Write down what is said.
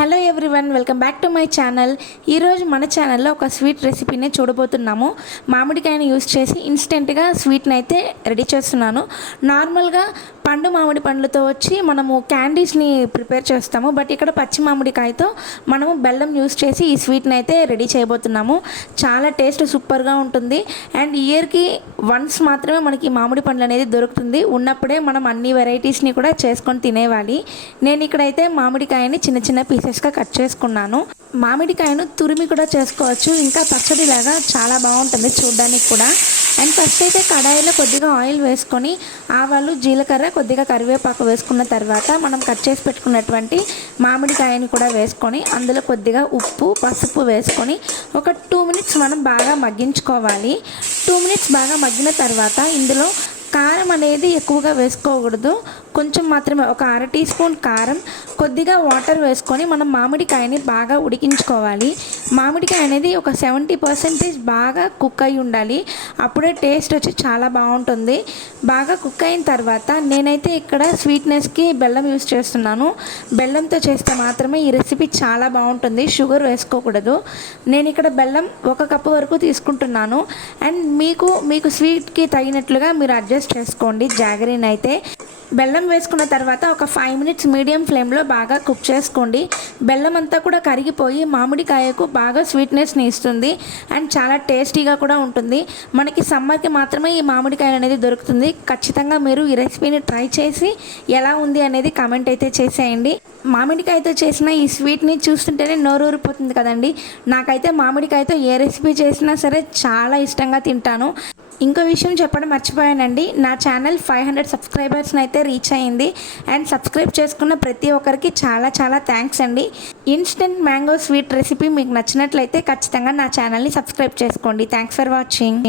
Hello everyone welcome back to my channel ఈరోజు మన ఛానల్లో ఒక స్వీట్ రెసిపీని చూడబోతున్నాము. మామిడికాయని యూస్ చేసి ఇన్స్టెంట్గా స్వీట్ని అయితే రెడీ చేస్తున్నాను. నార్మల్గా పండు మామిడి పండ్లతో వచ్చి మనము క్యాండీస్ని ప్రిపేర్ చేస్తాము. బట్ ఇక్కడ పచ్చి మామిడికాయతో మనము బెల్లం యూస్ చేసి ఈ స్వీట్ని అయితే రెడీ చేయబోతున్నాము. చాలా టేస్ట్ సూపర్గా ఉంటుంది. అండ్ ఇయర్కి వన్స్ మాత్రమే మనకి మామిడి పండ్లు అనేది దొరుకుతుంది. ఉన్నప్పుడే మనం అన్ని వెరైటీస్ని కూడా చేసుకొని తినేవాలి. నేను ఇక్కడైతే మామిడికాయని చిన్న చిన్న పీసెస్గా కట్ చేసుకున్నాను. మామిడికాయను తురిమి కూడా చేసుకోవచ్చు. ఇంకా పచ్చడిలాగా చాలా బాగుంటుంది చూడడానికి కూడా. అండ్ ఫస్ట్ అయితే కడాయిలో కొద్దిగా ఆయిల్ వేసుకొని ఆవాలు జీలకర్ర కొద్దిగా కరివేపాకు వేసుకున్న తర్వాత మనం కట్ చేసి పెట్టుకున్నటువంటి మామిడికాయని కూడా వేసుకొని అందులో కొద్దిగా ఉప్పు పసుపు వేసుకొని ఒక టూ మినిట్స్ మనం బాగా మగ్గించుకోవాలి. టూ మినిట్స్ బాగా మగ్గిన తర్వాత ఇందులో కారం అనేది ఎక్కువగా వేసుకోకూడదు. కొంచెం మాత్రమే ఒక అర టీ స్పూన్ కారం. కొద్దిగా వాటర్ వేసుకొని మనం మామిడికాయని బాగా ఉడికించుకోవాలి. మామిడికాయ అనేది ఒక సెవెంటీ పర్సెంటేజ్ బాగా కుక్ అయి ఉండాలి. అప్పుడే టేస్ట్ వచ్చి చాలా బాగుంటుంది. బాగా కుక్ అయిన తర్వాత నేనైతే ఇక్కడ స్వీట్నెస్కి బెల్లం యూస్ చేస్తున్నాను. బెల్లంతో చేస్తే మాత్రమే ఈ రెసిపీ చాలా బాగుంటుంది. షుగర్ వేసుకోకూడదు. నేను ఇక్కడ బెల్లం ఒక కప్పు వరకు తీసుకుంటున్నాను. అండ్ మీకు మీకు స్వీట్కి తగినట్లుగా మీరు అడ్జస్ట్ అడ్జస్ట్ చేసుకోండి. జాగరీని అయితే బెల్లం వేసుకున్న తర్వాత ఒక ఫైవ్ మినిట్స్ మీడియం ఫ్లేమ్లో బాగా కుక్ చేసుకోండి. బెల్లం అంతా కూడా కరిగిపోయి మామిడికాయకు బాగా స్వీట్నెస్ని ఇస్తుంది. అండ్ చాలా టేస్టీగా కూడా ఉంటుంది. మనకి సమ్మర్కి మాత్రమే ఈ మామిడికాయ అనేది దొరుకుతుంది. ఖచ్చితంగా మీరు ఈ రెసిపీని ట్రై చేసి ఎలా ఉంది అనేది కామెంట్ అయితే చేసేయండి. మామిడికాయతో చేసిన ఈ స్వీట్ని చూస్తుంటేనే నోరు ఊరిపోతుంది కదండి. నాకైతే మామిడికాయతో ఏ రెసిపీ చేసినా సరే చాలా ఇష్టంగా తింటాను. ఇంకో విషయం చెప్పడం మర్చిపోయానండి. నా ఛానల్ ఫైవ్ హండ్రెడ్ సబ్స్క్రైబర్స్ని అయితే రీచ్ అయింది. అండ్ సబ్స్క్రైబ్ చేసుకున్న ప్రతి ఒక్కరికి చాలా చాలా థ్యాంక్స్ అండి. ఇన్స్టెంట్ మ్యాంగో స్వీట్ రెసిపీ మీకు నచ్చినట్లయితే ఖచ్చితంగా నా ఛానల్ని సబ్స్క్రైబ్ చేసుకోండి. Thanks for watching.